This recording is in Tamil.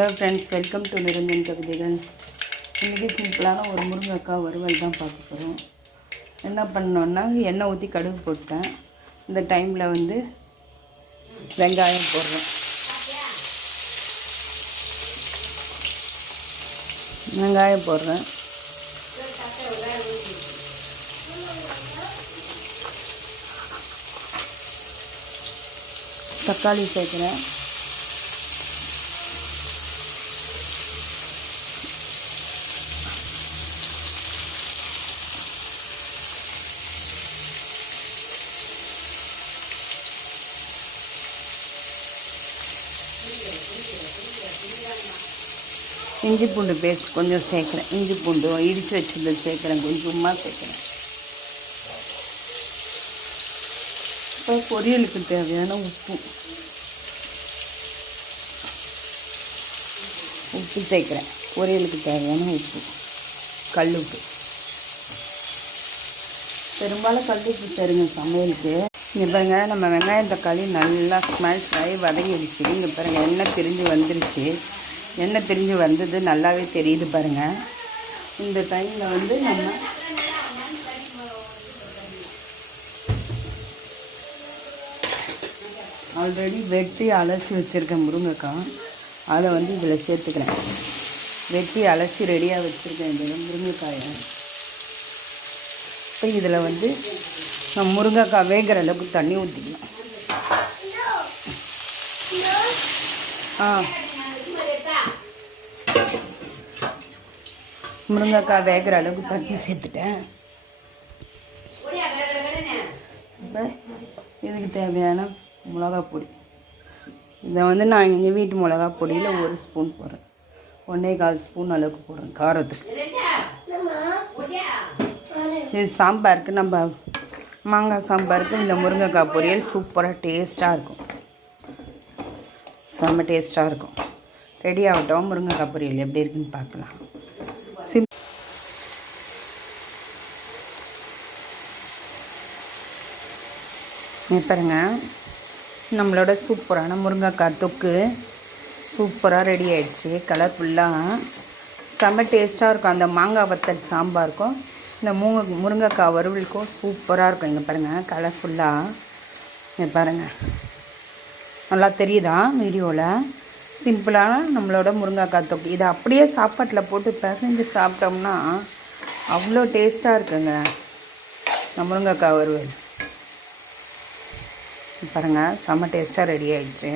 Hello friends welcome to Niranjan கவிதைகள். இன்றைக்கி சிம்பிளான ஒரு முருங்கைக்காய் வறுவல் தான் பார்க்க போகிறோம் என்ன பண்ணோன்னா எண்ணெய் ஊற்றி கடுகு போட்டேன். இந்த டைமில் வந்து வெங்காயம் போடுறோம். வெங்காயம் போடுறேன். தக்காளி சேர்க்குறேன். இஞ்சி பூண்டு பேஸ்ட் கொஞ்சம் சேர்க்குறேன். இஞ்சி பூண்டு இடித்து வச்சது சேர்க்குறேன். கொஞ்சமாக சேர்க்குறேன். இப்போ பொரியலுக்கு தேவையான உப்பு. உப்பு சேர்க்குறேன். பொரியலுக்கு தேவையான உப்பு. கல் உப்பு. பெரும்பாலும் கல் உப்பு தருங்க சமையலுக்கு. இங்கே பாருங்க நம்ம வெங்காயம் தக்காளி நல்லா ஸ்மெல் ஆகி வதங்கிடுச்சு. இங்கே பாருங்கள் எண்ணெய் பிரிஞ்சு வந்துருச்சு. எண்ணெய் பிரிஞ்சு வந்தது? நல்லாவே தெரியுது பாருங்கள் இந்த டைமில் வந்து நம்ம ஆல்ரெடி வெட்டி அலசி வச்சுருக்கேன் முருங்கைக்காய். அதை வந்து இதில் சேர்த்துக்கிறேன். வெட்டி அலசி ரெடியாக வச்சுருக்கேன் இதில் முருங்கைக்காயை. இப்போ இதில் வந்து நம்ம முருங்கைக்காய் வேகிற அளவுக்கு தண்ணி ஊற்றிக்கலாம் ஆ. முருங்கைக்காய் வேகிற அளவுக்கு தண்ணி சேர்த்துட்டேன். இப்போ இதுக்கு தேவையான மிளகா பொடி. இதை வந்து நான் எங்கள் வீட்டு மிளகா பொடியில் ஒரு ஸ்பூன் போடுறேன். ஒன்றே கால் ஸ்பூன் அளவுக்கு போடுறேன் காரத்துக்கு. இது சாம்பாருக்கு நம்ம மாங்காய் சாம்பாருக்கு இந்த முருங்கைக்காய் பொரியல் சூப்பராக டேஸ்ட்டாக இருக்கும். செம்ம டேஸ்ட்டாக இருக்கும். ரெடி ஆகட்டும் முருங்கைக்காய் பொரியல் எப்படி இருக்குன்னு பார்க்கலாம். பாருங்க. நம்மளோட சூப்பரான முருங்கைக்காய் தொக்கு சூப்பராக ரெடி ஆயிடுச்சு. கலர்ஃபுல்லாக செம்ம டேஸ்ட்டாக இருக்கும். அந்த மாங்காய் வத்தல் சாம்பாருக்கும் இந்த மூங்க முருங்கைக்காய் வறுவலுக்கும் சூப்பராக இருக்கும். இங்கே பாருங்கள் கலர்ஃபுல்லாக இங்கே பாருங்கள் நல்லா தெரியுதா வீடியோவில் சிம்பிளான நம்மளோட முருங்கைக்காய் தொக்கு. இதை அப்படியே சாப்பாட்டில் போட்டு பிசைஞ்சு சாப்பிட்டோம்னா அவ்வளோ டேஸ்ட்டாக இருக்குங்க. இந்த முருங்கைக்காய் வறுவல். பாருங்கள் செம்ம டேஸ்ட்டாக ரெடி ஆகிடுச்சு